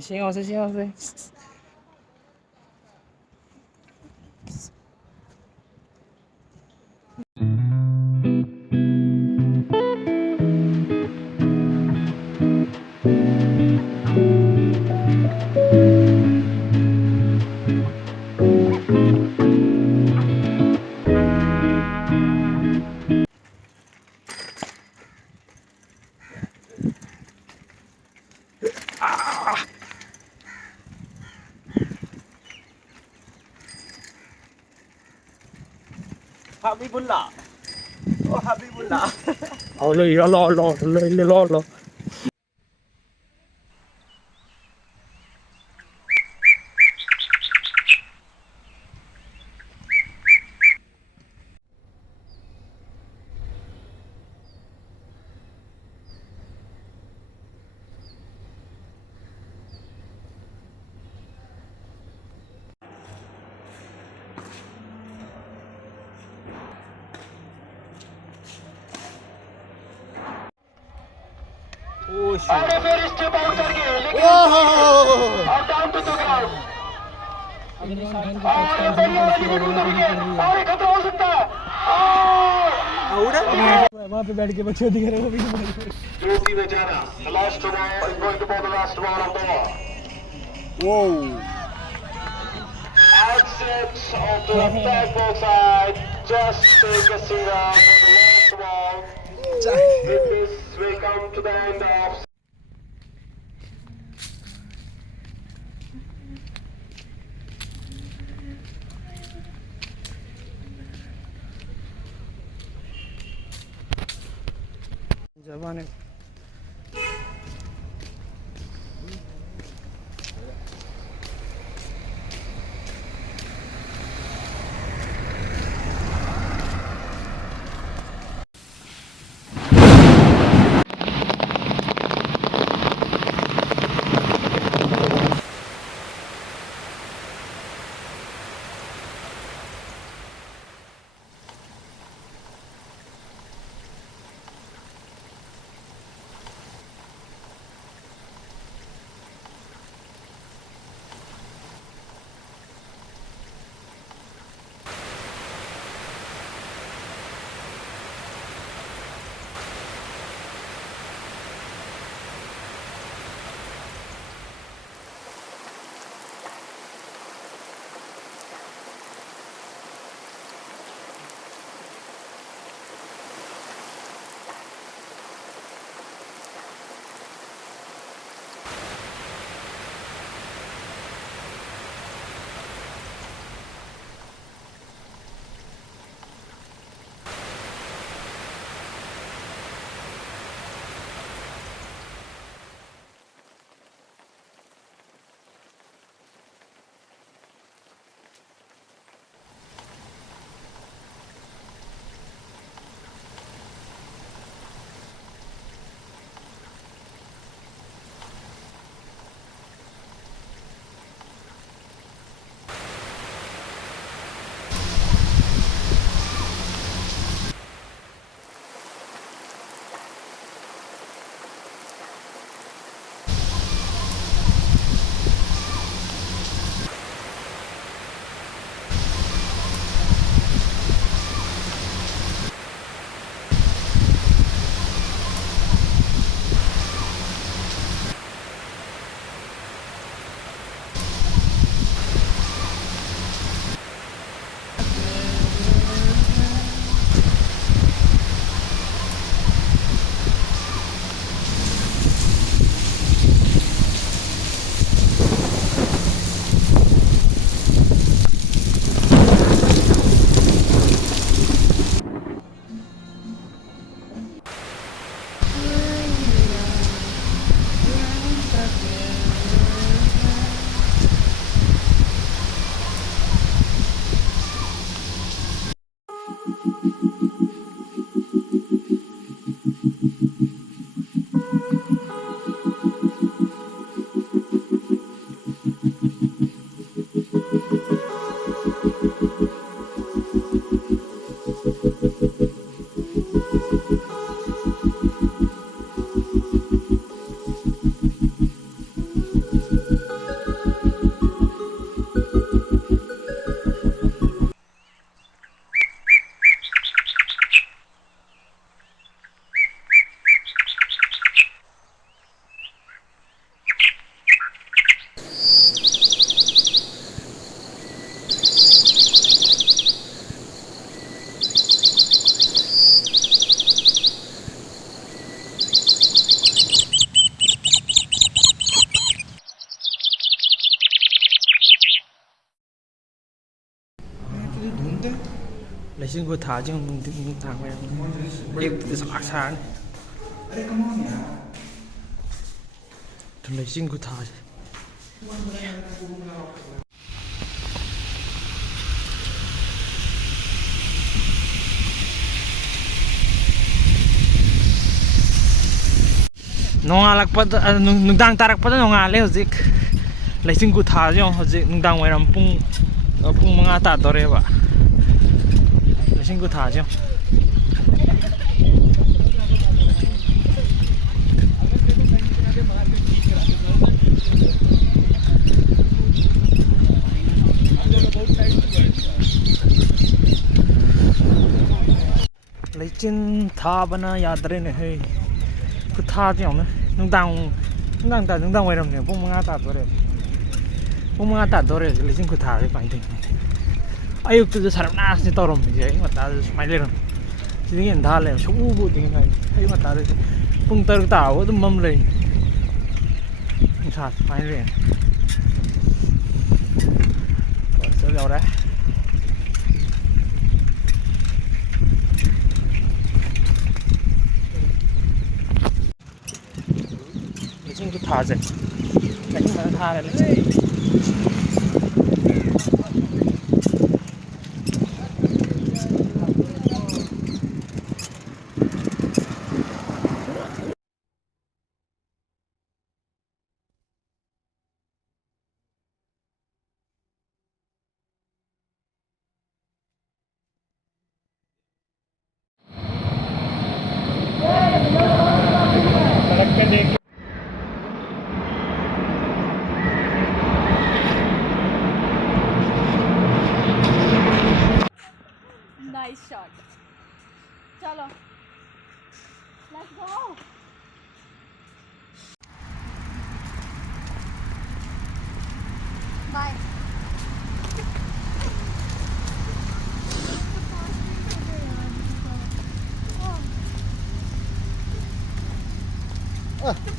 幸せ幸せ。Habibullah. Oh, Habibullah. Ôi lo. Oh, shit. और down to the ground और खतरा हो सकता है वहाँ पे बैठ के बच्चे दिख रहे हो भी। Trophy में जाना the last ball is going to be the last ball of the war Whoa. exit onto the flag ball side just take a single for the last ball with this we come to the end of जबान है। lấy xin của thả chứ không đừng thả mày em từ sáng sáng lấy xin của thả nongalakpada nungdang tarakpada nongale hojik laising ku tha jo hojik nungdang wairam pung mga ta dore ba laising ku tha jo laichin tha bana yadre ne hai ku tha jo na nungdang wairam ne pung mga ta dore laising ku tha cái painting ayuk saram nas ni torom je mata smile ram siding dha le su bu ding hai ai mata pung tar ta wo dum mam le sa smile so lo đấy laising ku tha je laising ma tha le Nice shot. Chalo. Let's go. Bye. Ah.